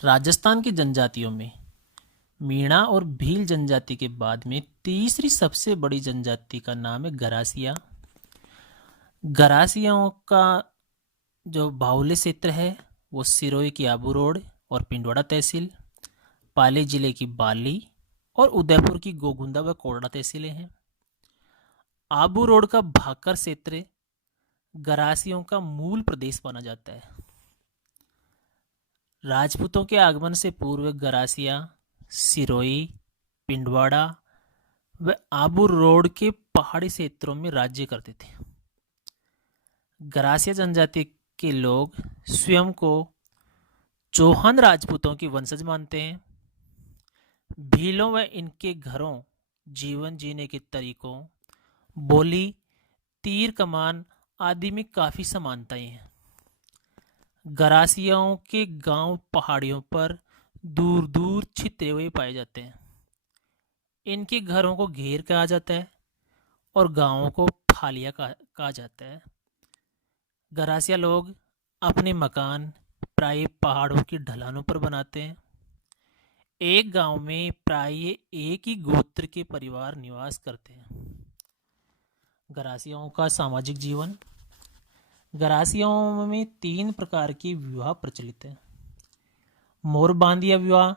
राजस्थान की जनजातियों में मीणा और भील जनजाति के बाद में तीसरी सबसे बड़ी जनजाति का नाम है गरासिया। गरासियाओं का जो बाहुल्य क्षेत्र है वो सिरोही की आबू रोड और पिंडवाड़ा तहसील, पाली जिले की बाली और उदयपुर की गोगुंदा व कोरड़ा तहसीलें हैं। आबू रोड का भाकर क्षेत्र गरासियों का मूल प्रदेश माना जाता है। राजपूतों के आगमन से पूर्व गरासिया सिरोही, पिंडवाड़ा व आबू रोड के पहाड़ी क्षेत्रों में राज्य करते थे। गरासिया जनजाति के लोग स्वयं को चौहान राजपूतों की वंशज मानते हैं। भीलों व इनके घरों, जीवन जीने के तरीकों, बोली, तीर कमान आदि में काफी समानताएं हैं। गरासियाओं के गांव पहाड़ियों पर दूर दूर छितरे हुए पाए जाते हैं। इनके घरों को घेर कहा जाता है और गांवों को फालिया कहा जाता है। गरासिया लोग अपने मकान प्राय पहाड़ों की ढलानों पर बनाते हैं। एक गांव में प्राय एक ही गोत्र के परिवार निवास करते हैं। गरासियाओं का सामाजिक जीवन। गरासियाओं में 3 प्रकार के विवाह प्रचलित हैं। मोरबांदिया विवाह,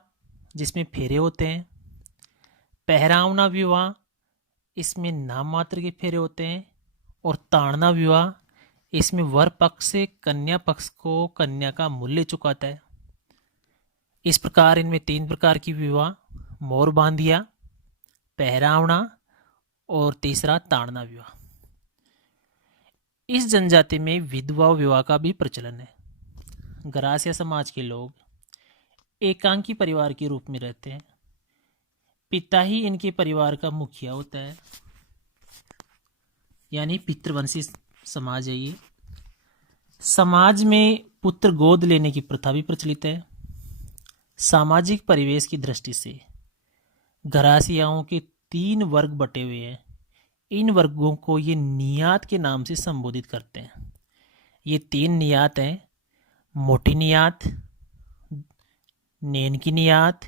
जिसमें फेरे होते हैं। पहरावना विवाह, इसमें नाम मात्र के फेरे होते हैं। और ताड़ना विवाह, इसमें वर पक्ष से कन्या पक्ष को कन्या का मूल्य चुकाता है। इस प्रकार इनमें 3 प्रकार की विवाह, मोरबांदिया, पहरावना और तीसरा ताड़ना विवाह। इस जनजाति में विधवा विवाह का भी प्रचलन है। गरासिया समाज के लोग एकांकी परिवार के रूप में रहते हैं। पिता ही इनके परिवार का मुखिया होता है, यानी पितृवंशी समाज है ये। समाज में पुत्र गोद लेने की प्रथा भी प्रचलित है। सामाजिक परिवेश की दृष्टि से गरासियाओं के 3 वर्ग बटे हुए हैं। इन वर्गों को ये नियात के नाम से संबोधित करते हैं। ये 3 नियात हैं: मोटी नियात, नेन की नियात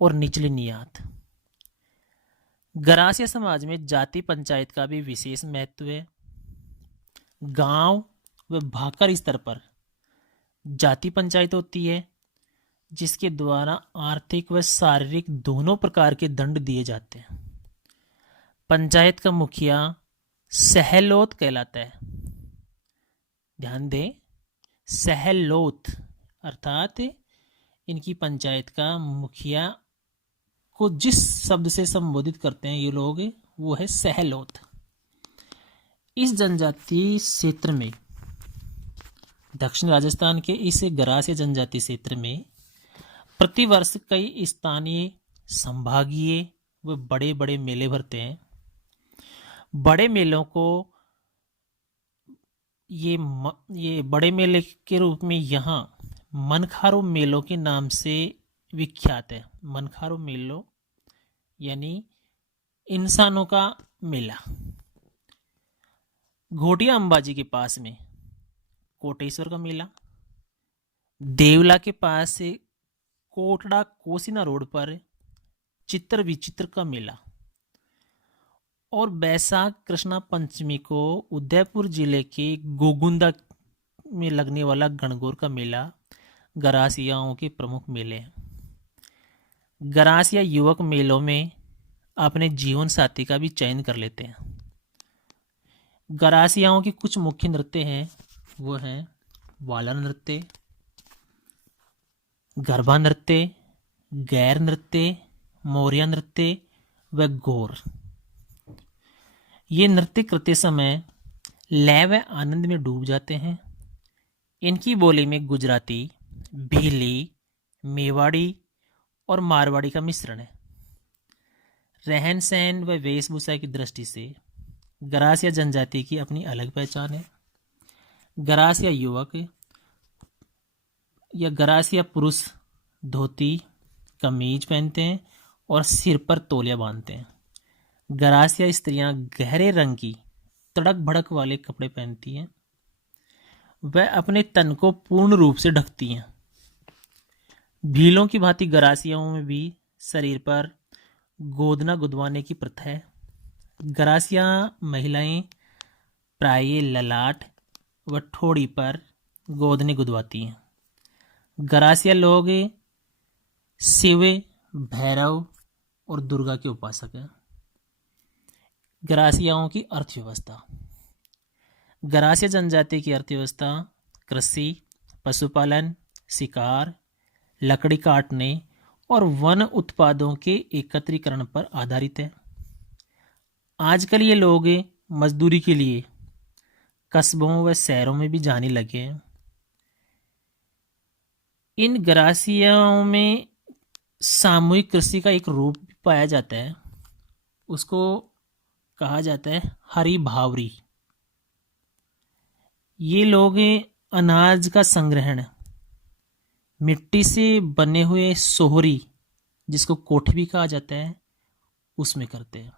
और निचली नियात। गरासिया समाज में जाति पंचायत का भी विशेष महत्व है। गांव व भाकर स्तर पर जाति पंचायत होती है, जिसके द्वारा आर्थिक व शारीरिक दोनों प्रकार के दंड दिए जाते हैं। पंचायत का मुखिया सहलोत कहलाता है। ध्यान दें, सहलोत अर्थात इनकी पंचायत का मुखिया को जिस शब्द से संबोधित करते हैं ये लोग, वो है सहलोत। इस जनजाति क्षेत्र में, दक्षिण राजस्थान के इस गरासिया जनजाति क्षेत्र में प्रतिवर्ष कई स्थानीय, संभागीय व बड़े बड़े मेले भरते हैं। बड़े मेलों को ये बड़े मेले के रूप में यहाँ मनखारो मेलों के नाम से विख्यात है। मनखारो मेलों यानी इंसानों का मेला। घोटिया अंबाजी के पास में कोटेश्वर का मेला। देवला के पास से कोटड़ा कोसिना रोड पर चित्र विचित्र का मेला। और बैसाख कृष्णा पंचमी को उदयपुर जिले के गोगुंदा में लगने वाला गणगौर का मेला गरासियाओं के प्रमुख मेले हैं। गरासिया युवक मेलों में अपने जीवन साथी का भी चयन कर लेते हैं। गरासियाओं के कुछ मुख्य नृत्य हैं, वो हैं वाला नृत्य, गरबा नृत्य, गैर नृत्य, मौर्या नृत्य व गौर। ये नृत्य करते समय लय व आनंद में डूब जाते हैं। इनकी बोली में गुजराती, भीली, मेवाड़ी और मारवाड़ी का मिश्रण है। रहन सहन व वेशभूषा की दृष्टि से गरासिया जनजाति की अपनी अलग पहचान है। गरासिया युवक या गरासिया पुरुष धोती कमीज पहनते हैं और सिर पर तौलिया बांधते हैं। गरासिया स्त्रियां गहरे रंग की तड़क भड़क वाले कपड़े पहनती हैं। वह अपने तन को पूर्ण रूप से ढकती हैं। भीलों की भांति गरासियाओं में भी शरीर पर गोदना गुदवाने की प्रथा है। गरासिया महिलाएं प्राय ललाट व ठोड़ी पर गोदने गुदवाती हैं। गरासिया लोग शिव, भैरव और दुर्गा के उपासक हैं। गरासियाओं की अर्थव्यवस्था। गरासिया जनजाति की अर्थव्यवस्था कृषि, पशुपालन, शिकार, लकड़ी काटने और वन उत्पादों के एकत्रीकरण पर आधारित है। आजकल ये लोग मजदूरी के लिए कस्बों व शहरों में भी जाने लगे हैं। इन गरासियाओं में सामूहिक कृषि का एक रूप भी पाया जाता है, उसको कहा जाता है हरी भावरी। ये लोग अनाज का संग्रहण मिट्टी से बने हुए सोहरी, जिसको कोठी भी कहा जाता है, उसमें करते हैं।